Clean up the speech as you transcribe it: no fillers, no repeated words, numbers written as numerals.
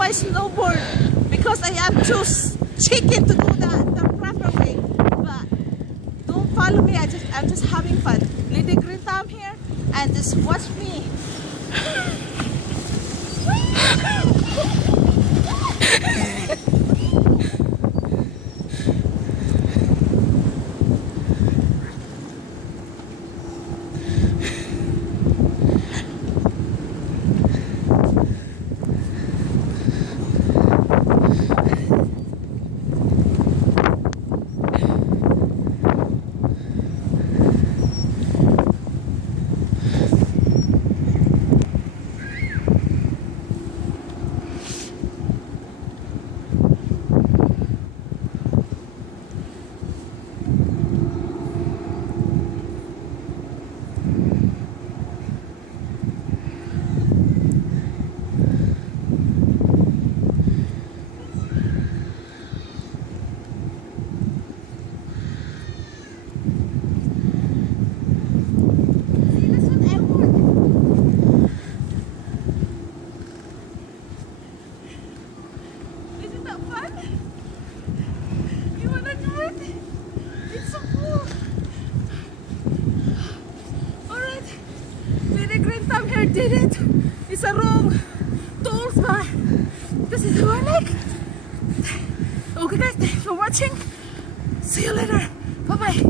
how I snowboard because I am too chicken to do that the proper way. But don't follow me. I'm just having fun. LadyGreenThumb here, and just watch me. LadyGreenThumb here did it. It's a wrong tools, but this is what I like. Okay guys, thanks for watching. See you later. Bye bye.